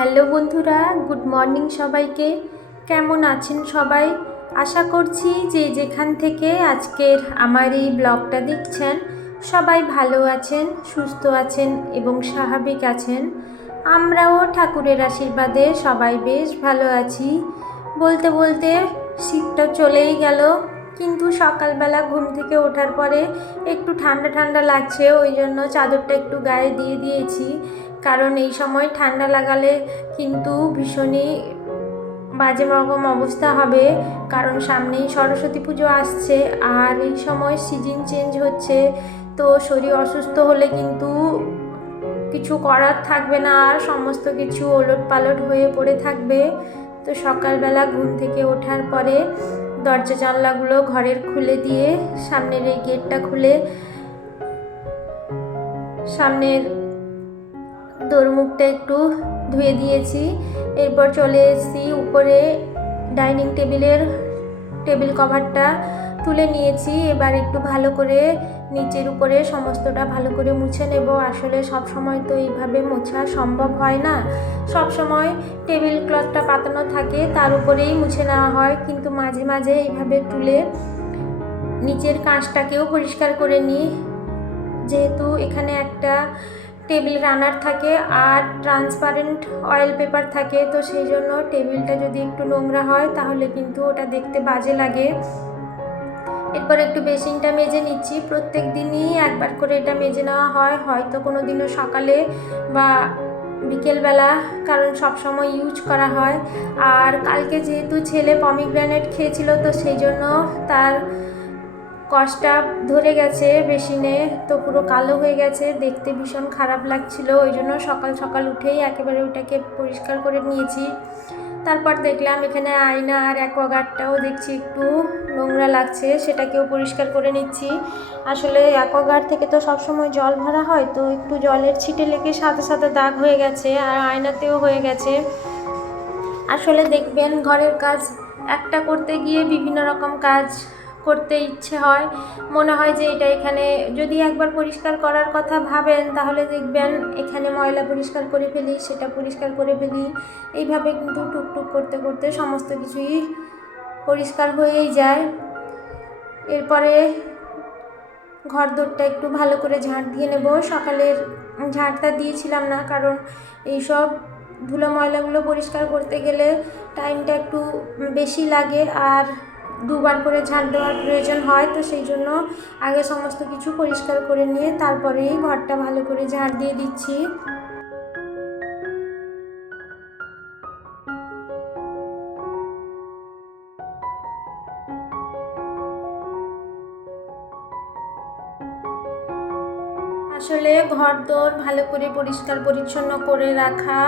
Hello বন্ধুরা, good morning সবাইকে। কেমন আছেন সবাই? আশা করছি যে যেখান থেকে আজকের আমার এই ব্লগটা দেখছেন, সবাই ভালো আছেন, সুস্থ আছেন এবং স্বাভাবিক আছেন। আমরাও ঠাকুরের আশীর্বাদে সবাই বেশ ভালো আছি। বলতে বলতে শীতটা চলেই গেল, কিন্তু সকালবেলা ঘুম থেকে ওঠার পরে একটু ঠান্ডা ঠান্ডা লাগছে, ওই জন্য চাদরটা একটু গায়ে দিয়ে দিয়েছি। কারণ এই সময় ঠান্ডা লাগালে কিন্তু ভীষণই বাজে রকম অবস্থা হবে। কারণ সামনেই সরস্বতী পুজো আসছে আর এই সময় সিজন চেঞ্জ হচ্ছে। তো শরীর অসুস্থ হলে কিন্তু কিছু করার থাকবে না আর সমস্ত কিছু ওলট পালট হয়ে পড়ে থাকবে। তো সকালবেলা ঘুম থেকে ওঠার পরে দরজা জানলাগুলো ঘরের খুলে দিয়ে সামনের এই গেটটা খুলে সামনের দোরমুখটা একটু ধুয়ে দিয়েছি। এরপর চলে এসেছি উপরে ডাইনিং টেবিলের, টেবিল কভারটা তুলে নিয়েছি। এবার একটু ভালো করে নিচের উপরে সমস্তটা ভালো করে মুছে নেব। আসলে সব সময় তো এইভাবে মোছা সম্ভব হয় না। সব সময় টেবিল ক্লথটা পাতানো থাকে, তার উপরেই মুছে নেওয়া হয়। কিন্তু মাঝে মাঝে এইভাবে তুলে নিচের কাঁচটাকেও পরিষ্কার করে নিই। যেহেতু এখানে একটা টেবিল রানার থাকে আর ট্রান্সপারেন্ট অয়েল পেপার থাকে। তো সেই জন্য টেবিলটা যদি একটু নোংরা হয়, তাহলে কিন্তু ওটা দেখতে বাজে লাগে। এরপর একটু বেসিনটা মেজে নিচ্ছি। প্রত্যেক দিনই একবার করে এটা মেজে নেওয়া হয়। হয়তো কোনো দিনও সকালে বা বিকেলবেলা, কারণ সব সময় ইউজ করা হয়। আর কালকে যেহেতু ছেলে পমিগ্রানেট খেয়েছিল, তো সেই জন্য তার কষ্টা ধরে গেছে বেসিনে তো পুরো কালো হয়ে গেছে, দেখতে ভীষণ খারাপ লাগছিল, ওই জন্য সকাল সকাল উঠেই একেবারে ওটাকে পরিষ্কার করে নিয়েছি। তারপর দেখলাম এখানে আয়না আর অ্যাকোয়াগার্ডটাও দেখছি একটু নোংরা লাগছে, সেটাকেও পরিষ্কার করে নিচ্ছি। আসলে অ্যাকোয়াগার্ড থেকে তো সবসময় জল ভরা হয়, তো একটু জলের ছিটে লেগে সাথে সাথে দাগ হয়ে গেছে আর আয়নাতেও হয়ে গেছে। আসলে দেখবেন ঘরের কাজ একটা করতে গিয়ে বিভিন্ন রকম কাজ করতে ইচ্ছে হয়। মনে হয় যে এটা এখানে যদি একবার পরিষ্কার করার কথা ভাবেন, তাহলে দেখবেন এখানে ময়লা পরিষ্কার করে ফেলি, সেটা পরিষ্কার করে ফেলি। এইভাবে কিন্তু টুকটুক করতে করতে সমস্ত কিছুই পরিষ্কার হয়েই যায়। এরপরে ঘর একটু ভালো করে ঝাঁট দিয়ে নেব। সকালের ঝাঁটটা দিয়েছিলাম না, কারণ এইসব ধুলো ময়লাগুলো পরিষ্কার করতে গেলে টাইমটা একটু বেশি লাগে। আর দুবার করে ঝাঁট দেওয়ার প্রয়োজন হয়, তো সেই জন্য আগে সমস্ত কিছু পরিষ্কার করে নিয়ে তারপরেই ঘরটা ভালো করে ঝাড় দিয়ে দিচ্ছি। ঘর দোর ভালো করে পরিষ্কার, পরিচ্ছন্ন করে রাখা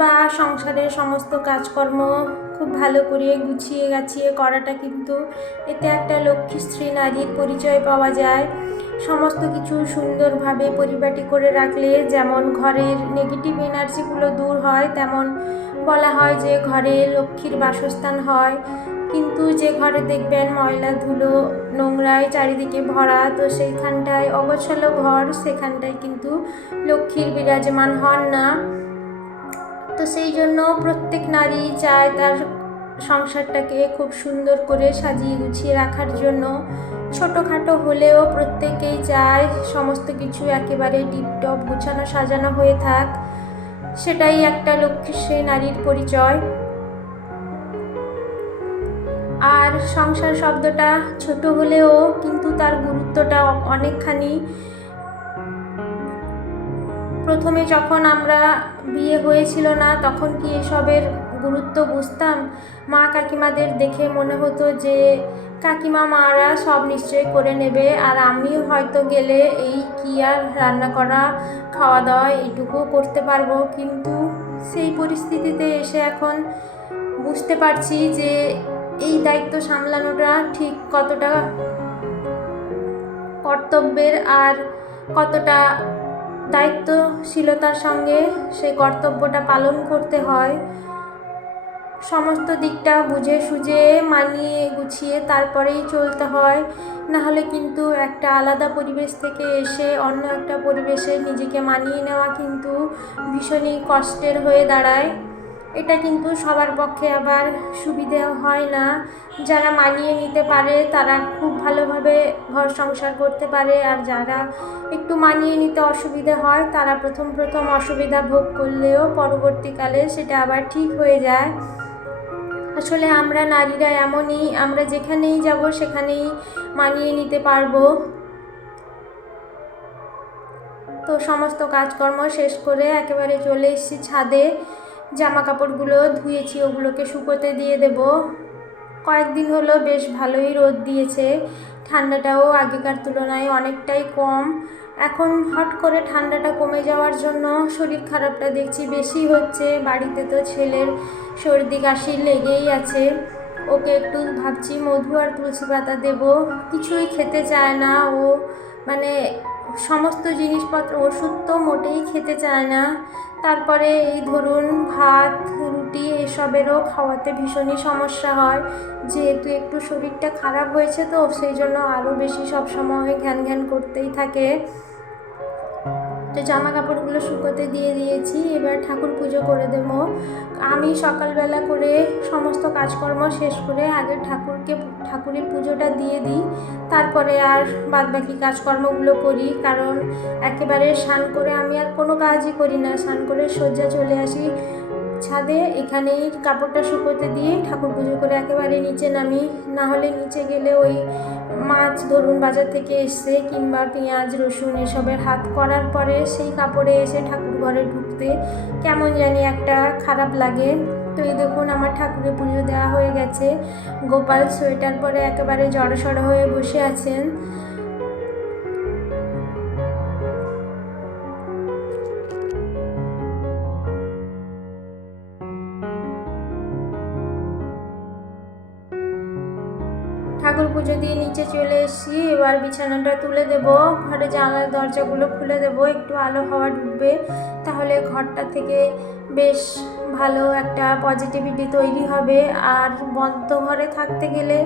বা সংসারের সমস্ত কাজকর্ম খুব ভালো করে গুছিয়ে গাছিয়ে করাটা কিন্তু এতে একটা লক্ষ্মী, স্ত্রী, নারীর পরিচয় পাওয়া যায়। সমস্ত কিছু সুন্দরভাবে পরিপাটি করে রাখলে যেমন ঘরের নেগেটিভ এনার্জিগুলো দূর হয়, তেমন বলা হয় যে ঘরে লক্ষ্মীর বাসস্থান হয়। কিন্তু যে ঘরে দেখবেন ময়লা, ধুলো, নোংরায় চারিদিকে ভরা, তো সেইখানটায় অগোছালো ঘর, সেখানটায় কিন্তু লক্ষ্মীর বিরাজমান হন না। তো সেই জন্য প্রত্যেক নারী চায় তার সংসারটাকে খুব সুন্দর করে সাজিয়ে গুছিয়ে রাখার জন্য। ছোটোখাটো হলেও প্রত্যেকেই চায় সমস্ত কিছু একেবারে টিপটপ, গুছানো, সাজানো হয়ে থাক। সেটাই একটা লক্ষ্মী সে নারীর পরিচয়। আর সংসার শব্দটা ছোট হলেও কিন্তু তার গুরুত্বটা অনেকখানি। প্রথমে যখন আমরা বিয়ে হয়েছিল না, তখন কি এসবের গুরুত্ব বুঝতাম? মা কাকিমাদের দেখে মনে হতো যে, কাকিমা, মারা সব নিশ্চয় করে নেবে, আর আমি হয়তো গেলে এই কি আর রান্না করা, খাওয়া দাওয়া এইটুকু করতে পারব। কিন্তু সেই পরিস্থিতিতে এসে এখন বুঝতে পারছি যে এই দায়িত্ব সামলানোটা ঠিক কতটা কর্তব্যের আর কতটা দায়িত্বশীলতার সঙ্গে সেই কর্তব্যটা পালন করতে হয়, সমস্ত দিকটা বুঝে সুঝে মানিয়ে গুছিয়ে তারপরেই চলতে হয়। নাহলে কিন্তু একটা আলাদা পরিবেশ থেকে এসে অন্য একটা পরিবেশে নিজেকে মানিয়ে নেওয়া কিন্তু ভীষণই কষ্টের হয়ে দাঁড়ায়। এটা কিন্তু সবার পক্ষে আবার সুবিধে হয় না। যারা মানিয়ে নিতে পারে, তারা খুব ভালোভাবে ঘর সংসার করতে পারে। আর যারা একটু মানিয়ে নিতে অসুবিধে হয়, তারা প্রথম প্রথম অসুবিধা ভোগ করলেও পরবর্তীকালে সেটা আবার ঠিক হয়ে যায়। আসলে আমরা নারীরা এমনই, আমরা যেখানেই যাব সেখানেই মানিয়ে নিতে পারব। তো সমস্ত কাজকর্ম শেষ করে একেবারে চলে এসেছি ছাদে। জামা কাপড়গুলো ধুয়েছি, ওগুলোকে শুকোতে দিয়ে দেব। কয়েকদিন হলো বেশ ভালোই রোদ দিয়েছে। ঠান্ডাটাও আগেকার তুলনায় অনেকটাই কম। এখন হট করে ঠান্ডাটা কমে যাওয়ার জন্য শরীর খারাপটা দেখছি বেশি হচ্ছে। বাড়িতে তো ছেলের সর্দি কাশি লেগেই আছে। ওকে একটু ভাবছি মধু আর তুলসী পাতা দেব। কিছুই খেতে চায় না ও। মানে সমস্ত জিনিসপত্র ওষুধ তো মোটেই খেতে চায় না। তারপরে এই ধরুন ভাত, রুটি এসবেরও খাওয়াতে ভীষণই সমস্যা হয়। যেহেতু একটু শরীরটা খারাপ হয়েছে তো, সেই জন্য আরও বেশি সবসময় ঘ্যান ঘ্যান করতেই থাকে। তো জামা কাপড়গুলো শুকোতে দিয়ে দিয়েছি, এবার ঠাকুর পুজো করে দেবো। আমি সকালবেলা করে সমস্ত কাজকর্ম শেষ করে আগে ঠাকুরকে, ঠাকুরের পুজোটা দিয়ে দিই, তারপরে আর বাদ বাকি কাজকর্মগুলো করি, কারণ একেবারে স্নান করে আমি আর কোনো কাজই করি না। স্নান করে সজ্জা চলে আসি ছাদে, এখানেই কাপড়টা শুকোতে দিয়ে ঠাকুর পুজো করে একেবারে নিচে নামি, না হলে নিচে গেলে ওই মাছ ধরুন বাজার থেকে এসছে কিংবা পেঁয়াজ, রসুন এসবের হাত করার পরে সেই কাপড়ে এসে ঠাকুর ঘরে ঢুকতে কেমন জানি একটা খারাপ লাগে। তো এই দেখুন আমার ঠাকুরের পুজো দেওয়া হয়ে গেছে। গোপাল সোয়েটার পরে একেবারে জড়সড় হয়ে বসে আছেন। ঠাকুর পুজো দিয়ে নিচে চলে এসেছি। এবার বিছানাটা তুলে দেব। ঘরে জানলার দরজাগুলো খুলে দেব। একটু আলো হাওয়া ঢুকবে। তাহলে ঘরটা থেকে বেশ ভালো একটা পজিটিভিটি তৈরি হবে। আর বন্ধ ঘরে থাকতে গেলে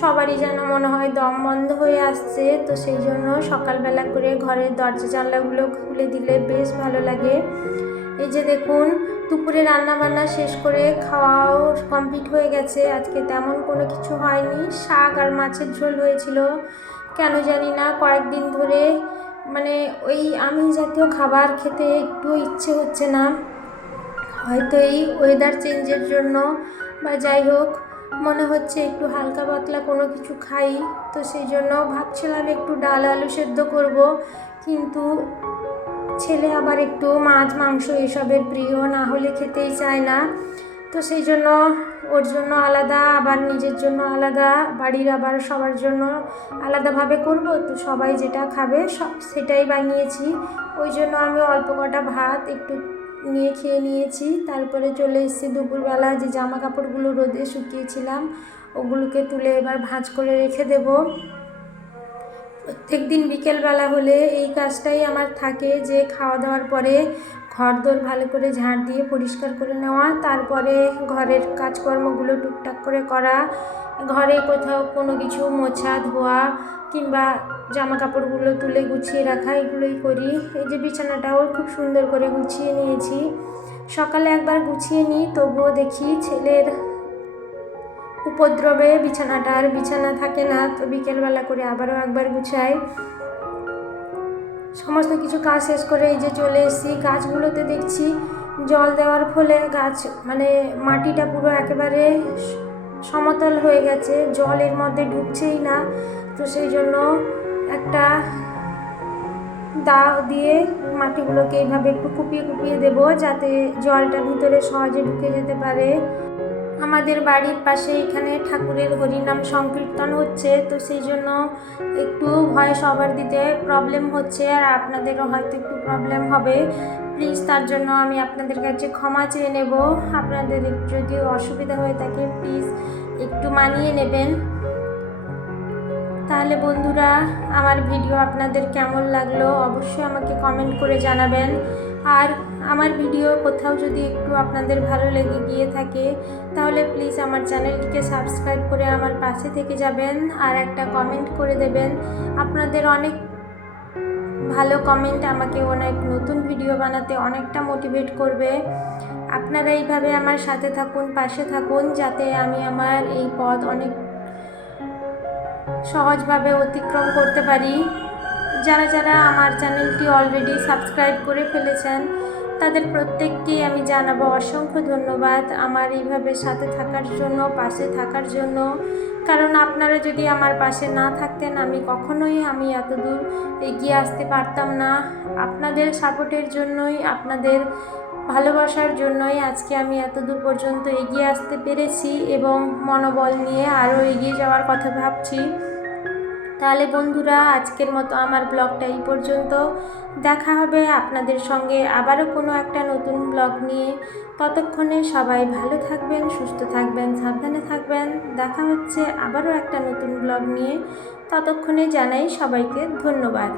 সবারই যেন মনে হয় দম বন্ধ হয়ে আসছে। তো সেই জন্য সকালবেলা করে ঘরের দরজা জানলাগুলো খুলে দিলে বেশ ভালো লাগে। এই যে দেখুন, দুপুরে রান্না বান্না শেষ করে খাওয়াও কমপ্লিট হয়ে গেছে। আজকে তেমন কোনো কিছু হয়নি। শাক আর মাছের ঝোল হয়েছিল। কেন জানি না, কয়েকদিন ধরে মানে ওই আমিষ জাতীয় খাবার খেতে একটু ইচ্ছে হচ্ছে না। হয়তো এই ওয়েদার চেঞ্জের জন্য বা যাই হোক, মনে হচ্ছে একটু হালকা পাতলা কোনো কিছু খাই। তো সেই জন্য ভাবছিলাম একটু ডাল আলু সেদ্ধ করব, কিন্তু ছেলে আবার একটু মাছ, মাংস এসবের প্রিয়, না হলে খেতেই চায় না। তো সেই জন্য ওর জন্য আলাদা, আবার নিজের জন্য আলাদা, বাড়ির আবার সবার জন্য আলাদাভাবে করব। তো সবাই যেটা খাবে সব সেটাই বানিয়েছি। ওই জন্য আমি অল্প কটা ভাত, একটু নিয়ে খেয়ে নিয়েছি। তারপরে চলে এসেছি দুপুরবেলা, যে জামা কাপড়গুলো রোদে শুকিয়েছিলাম, ওগুলোকে তুলে এবার ভাঁজ করে রেখে দেবো। প্রত্যেক দিন বিকেলবেলা হলে এই কাজটাই আমার থাকে, যে খাওয়া দাওয়ার পরে ঘর দোর ভালো করে ঝাড় দিয়ে পরিষ্কার করে নেওয়া, তারপরে ঘরের কাজকর্মগুলো টুকটাক করে করা, ঘরে কোথাও কোনো কিছু মোছা, ধোয়া কিংবা জামা কাপড়গুলো তুলে গুছিয়ে রাখা, এগুলোই করি। এই যে বিছানাটাও খুব সুন্দর করে গুছিয়ে নিয়েছি। সকালে একবার গুছিয়ে নিই, তবুও দেখি ছেলের উপদ্রবে বিছানাটা আর বিছানা থাকে না, তো বিকেলবেলা করে আবারও একবার গুছাই। সমস্ত কিছু কাজ শেষ করে এই যে চলে এসেছি। গাছগুলোতে দেখছি জল দেওয়ার ফলে গাছ মানে মাটিটা পুরো একেবারে সমতল হয়ে গেছে জল এর মধ্যে ঢুকছেই না। তো সেই জন্য একটা দা দিয়ে মাটিগুলোকে এইভাবে একটু কুপিয়ে কুপিয়ে দেবো যাতে জলটা ভিতরে সহজে ঢুকে যেতে পারে। আমাদের বাড়ির পাশে এখানে ঠাকুরের হরিনাম সংকীর্তন হচ্ছে, তো সেই জন্য একটু ভয় সবার দিতে প্রবলেম হচ্ছে আর আপনাদেরও হয়তো একটু প্রবলেম হবে। প্লিজ তার জন্য আমি আপনাদের কাছে ক্ষমা চেয়ে নেব। আপনাদের যদি অসুবিধা হয়ে থাকে প্লিজ একটু মানিয়ে নেবেন। তাহলে বন্ধুরা, আমার ভিডিও আপনাদের কেমন লাগল অবশ্যই আমাকে কমেন্ট করে জানাবেন। আর আমার ভিডিও কোথাও যদি একটু আপনাদের ভালো লেগে গিয়ে থাকে, তাহলে প্লিজ আমার চ্যানেলটিকে সাবস্ক্রাইব করে আমার পাশে থেকে যাবেন আর একটা কমেন্ট করে দেবেন। আপনাদের অনেক ভালো কমেন্ট আমাকে অনেক নতুন ভিডিও বানাতে অনেকটা মোটিভেট করবে। আপনারা এইভাবে আমার সাথে থাকুন, পাশে থাকুন, যাতে আমি আমার এই পথ অনেক সহজভাবে অতিক্রম করতে পারি। যারা যারা আমার চ্যানেলটি অলরেডি সাবস্ক্রাইব করে ফেলেছেন, তাদের প্রত্যেককেই আমি জানাব অসংখ্য ধন্যবাদ আমার এইভাবে সাথে থাকার জন্য, পাশে থাকার জন্য। কারণ আপনারা যদি আমার পাশে না থাকতেন, আমি কখনোই আমি এত দূর এগিয়ে আসতে পারতাম না। আপনাদের সাপোর্টের জন্যই, আপনাদের ভালোবাসার জন্যই আজকে আমি এত দূর পর্যন্ত এগিয়ে আসতে পেরেছি এবং মনোবল নিয়ে আরও এগিয়ে যাওয়ার কথা ভাবছি। তাহলে বন্ধুরা, আজকের মতো আমার ব্লগটা এই পর্যন্ত। দেখা হবে আপনাদের সঙ্গে আবারও কোনো একটা নতুন ব্লগ নিয়ে। ততক্ষণে সবাই ভালো থাকবেন, সুস্থ থাকবেন, সাবধানে থাকবেন। দেখা হচ্ছে আবারও একটা নতুন ব্লগ নিয়ে। ততক্ষণে জানাই সবাইকে ধন্যবাদ।